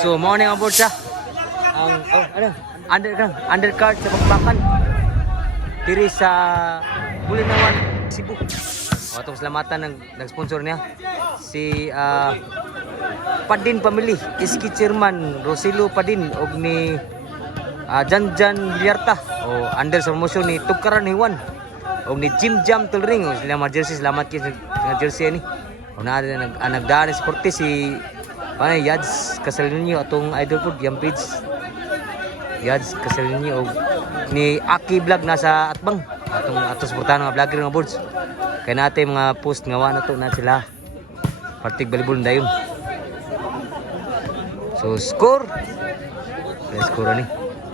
So, morning ang board siya. Ang, undercard sa Bakbakan. Diri sa Bulinawan, Cebu. Atong salamatan nag-sponsor niya. Si Padin Family, Iski Chairman Rosilio Padin og ni Janjan Villarta o under sa promotion ni Tugkaran Hiwan og ni Jim Jam Tulring. Sila mga jersey, salamat kayo sa jersey ni. O na nagdaan sa korte si Yads Casalinyo atong idol po yung page. Yads Casalinyo og ni Aki Vlog nasa Atbang atong suportahan mga vlogger nga boards. Kaya natin mga post nga na to na sila partig volleyball dayon. So score ni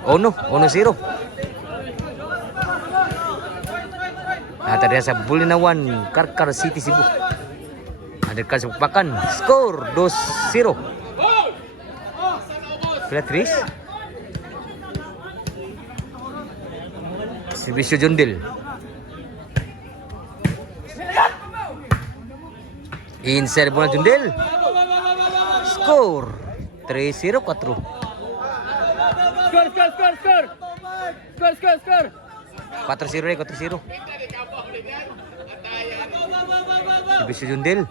1-0 Nata dia sa Bulinawan, Karkar City, Cebu. Undercard sa Bakbakan, score 2-0. Flatris Servisyo Jundil. Insert bola Jundil. Score 3-0 4. Skor. 4-0. Servisyo Jundil.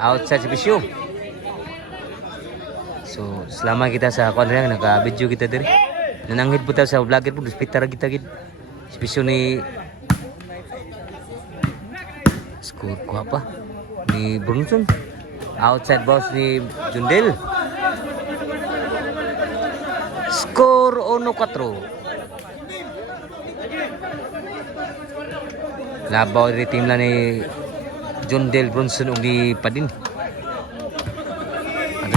Outside Servisyo. So, selama kita sa kuan lang naka-video kita diri. Nananghid po tayo sa vlogger po, hospital kita gid. Servisyo ni score ko apa? Ni Brunson. Outside boss ni Jundil. Skor 1-4. Labaw dari tim lang ni Jundil Brunson ug ni Padin.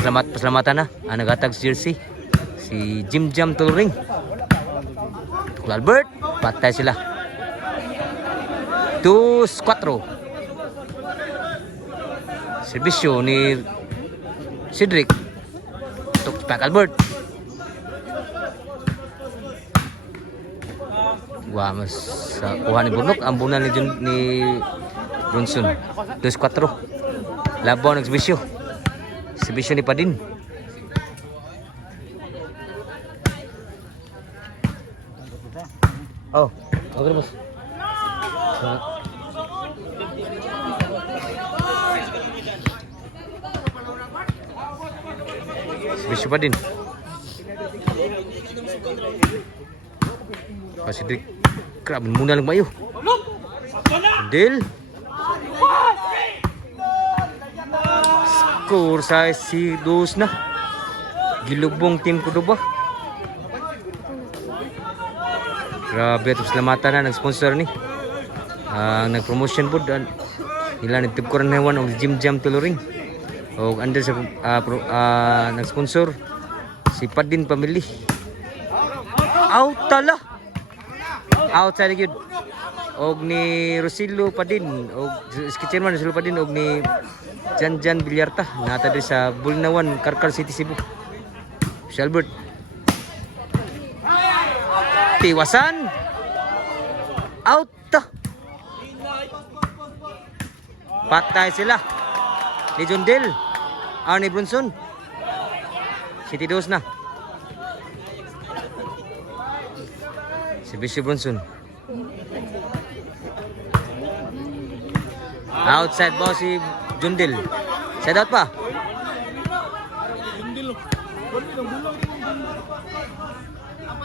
Pasalamatan na ang nagatag jersey si Jim Jam Tulring. Albert, patay sila. 2-4. Servisyo ni Cedric. Tuk Pak Albert. Wah, mas kuha ni Burnok ambunan ni Brunson. 2-4. Labaw ng Servisyo. Servisyo ni Padin. Oh, okay bos. Servisyo Padin. Pasidrik kerap muna lang mayo. Del. Skor sa si dos na. Gilubong tim Kuduba. Grabe ito salamatan na nag-sponsor ni. Nag-promotion po nila nagtugkuran na iwan og Jim Jam Tuluring. O under sa nag-sponsor si Padin Family. Out tala. Outside gyud. Og ni Rosilio Padin og Iski Chairman Rosilio Padin og ni Janjan Villarta nata diri sa Bulinawan, Karkar City, Cebu. Si Albert. Tiwasan. Out. Patay sila. Ni Jundil. Ni Brunson. City 2 na. Servisyo Brunson. Outside ball si Jundil. Side out pa.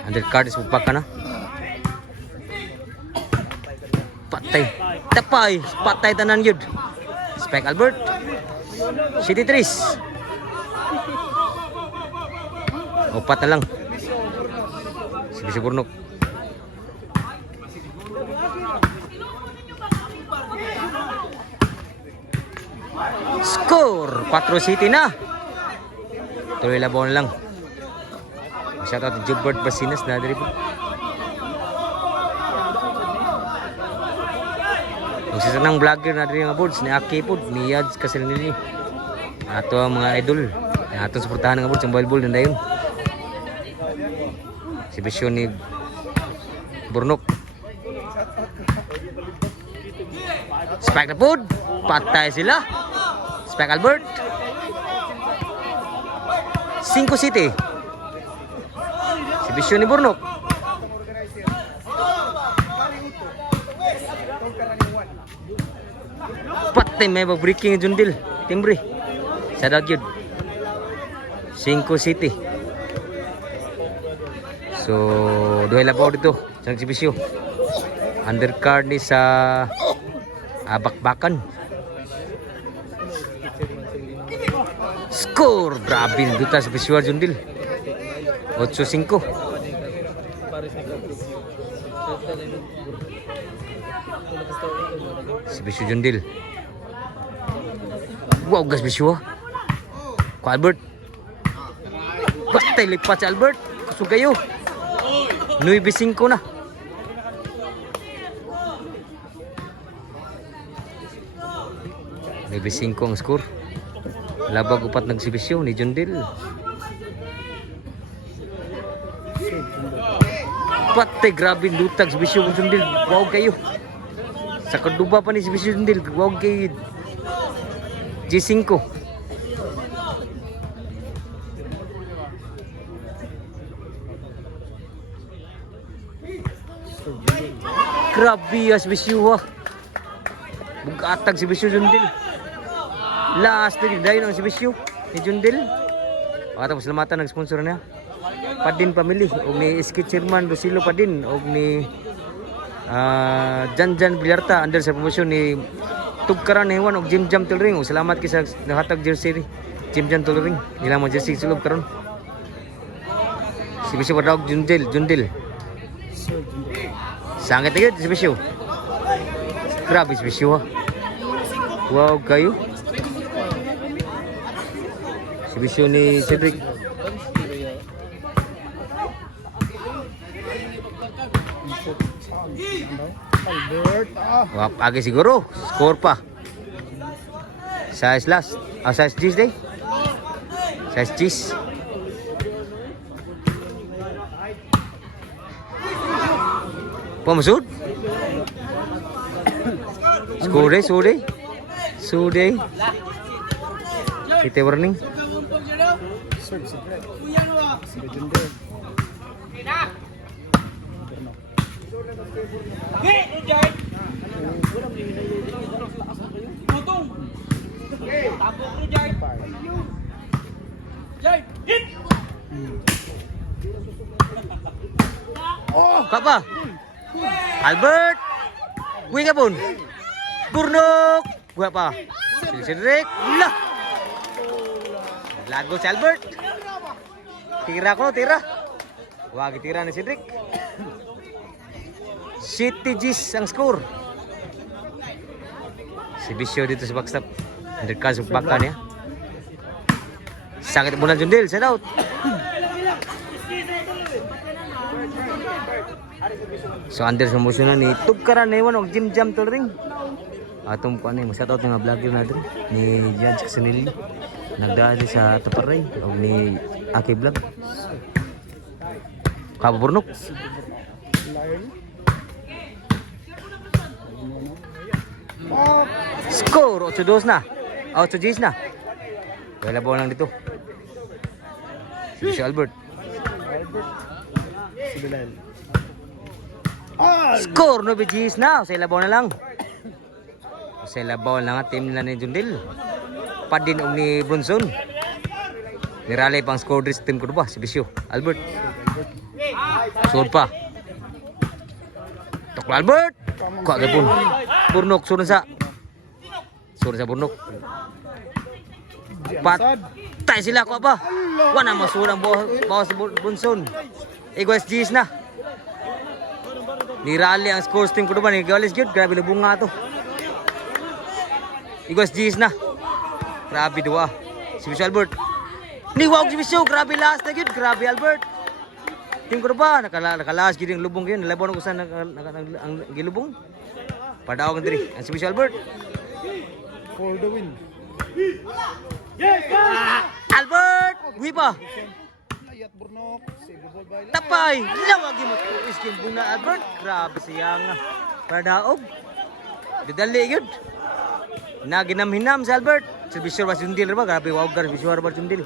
Undercard is Bakbakan na. Patay. Tapay. Patay tanan yun. Spike Albert. City 3. Opat na lang. Servisyo Burnok. Score 4 City na. Tuloy labaw na lang. Shout out to Jubert Basinas na diri po. Ang sisa ng vlogger na diri nga boards ni Aki po, ni Yads Casalinyo. Ato ang mga idol. Atong suportahan nga boards ang volleyball na dayon. Si Bisyon ni Burnok. Spike na po. Patay sila. Spike Albert. 5 City. Servisyo ni Burnok. Patay may breaking Jundil. Timbre. Sa dagyod. 5 City. So, duhay labaw dito sa servisyo. Undercard ni sa Bakbakan. Score! Grabe duta sa Visual Jundil. 8-5. Si Bisyo Jundil. Wow, gas Bisyo. Ko Albert. Patay lipat si Albert. Sugayo. 9-5 na. May 5 ang score. Labag upat nagsibisyo ni Jundil. Patay grabe lutag si Bisyo ng Jundil. Wow kayo. Sa kaduba pa ni si Bisyo Jundil. Wow kayo. G5. Grabe as Bisyo ha. Bugatag si Bisyo Jundil. Last na dahil ang si Bisyo ni Jundil. Tapos salamatan nag-sponsor niya. Padin Family o ni Skit Chairman Rosilo Padin o ni Jan Villarta under sa promotion ni Tugkaran Hewan o Jim Jam Tulring. Salamat kay sa nahatag jersey ni Jim Jam Tulring. Nila mo jersey sulog karon. Si Bisyo padawag Jundil. Sangit agad si Bisyo. Grabe si Bisyo ha. Wow kayo. Si Bisyo ni Cedric. Albert. Wap agi siguro. Score pa. Size last. Size G's day. Size G's. Pamasud. Score. Kita warning. Kapa? Albert. Buhay ka pun. Burnok. Buhay pa. Si Cedric. Lah. Lago si Albert. Tira ko, tira. Wag tira ni Cedric. City G's ang score. Si Bisyo dito sa backstop. Undercard sa bakan niya. Sakit muna Jundil. Set out. So under sa motion na ni Tugkaran Hewan o Jim Jam Tulring. Atong ko ano, set out nga vlogger na dito ni Judge Casanilli. Nagdaan sa Tuparay o ni Aki Vlog. Kababurnok. Score 8-2 na. 8-10 na. Wala ba lang dito. Si Albert. Si Bilal. Score 9-10 na. Sa ilabaw na lang. Sa ilabaw na nga team nila ni Jundil. Padin o ni Bronson. Niralay pang score dress team ko ba? Si Bisyo. Albert. Sud pa. Tok Albert. Kuha ka pun. Burnok. Surun sa Burnok. Patay sila ko ba? Wala masurang bawas si Bronson. Iguas G's na. Nirali ang scores team ko ba? Nigawales good. Grabe lubong nga to. Iguas G's na. Grabe dua. Si Bisyo Albert. Niwag si Bisyo. Grabe last na good. Grabe Albert. Team ko ba? Nakalas gid ang lubong yun. Nalabaw na kusan ang gilubong. Padaw ang diri. Ang si Bisyo Albert. For the win. Albert! Uwi pa! Layat Burnok. Tapay! Lawagi mo ito. Iskin buna Albert. Grabe siya nga. Padaog. Didali yun. Naginam-hinam si Albert. Si Bisyo Jundil ba? Grabe wawag ka si Bisyo Jundil.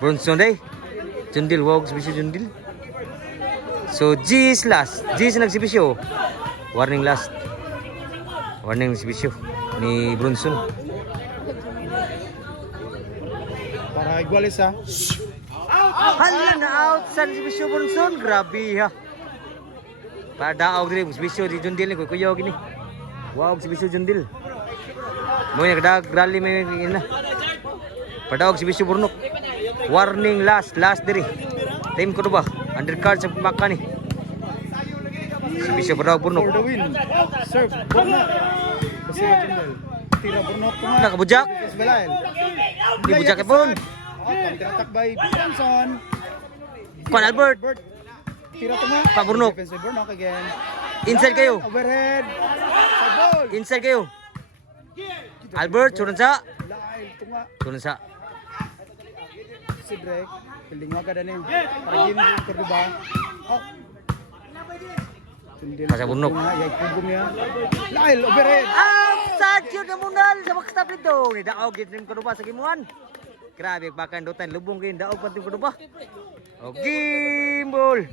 Bronson day. Jundil, wag sibisyo Jundil. So G is last. G is nagsibisyo. Warning last. Warning nagsibisyo ni Bronson. Para igualis ha. Hala na out sa sibisyo Bronson. Grabe ha. Para daog diri sibisyo di Jundil ni kuya gini. Wow sibisyo Jundil. Mo yung kadag rally may ina. Padaog sibisyo Burnok. Warning last diri. Team ko ba? Undercard sa paka ni. Sibisyo padaog Burnok. For the win. Serve. Burnok. Kasi Jindal. Tira Burnok ko nga. Nakabujak. Yes, Belael. Di bujak pun. Tinatak by Bronson. Kwan Albert. Tira to nga. Ka Burnok. Defensive Burnok again. Inside kayo. Overhead. Sa goal. Inside kayo. Albert, sunod sa. Lail to nga. Sunod sa. Si Drake. Piling nga kada niya. Para game ko diba? Oh. Pasang Burnok. Yay kubong niya. Lail overhead. Outside yun na munal sa backstop nito. Ni daog gitrim ko ba sa gimuan. Grabe bakan dotan lubong gin daog pati ko ba. O gimbal.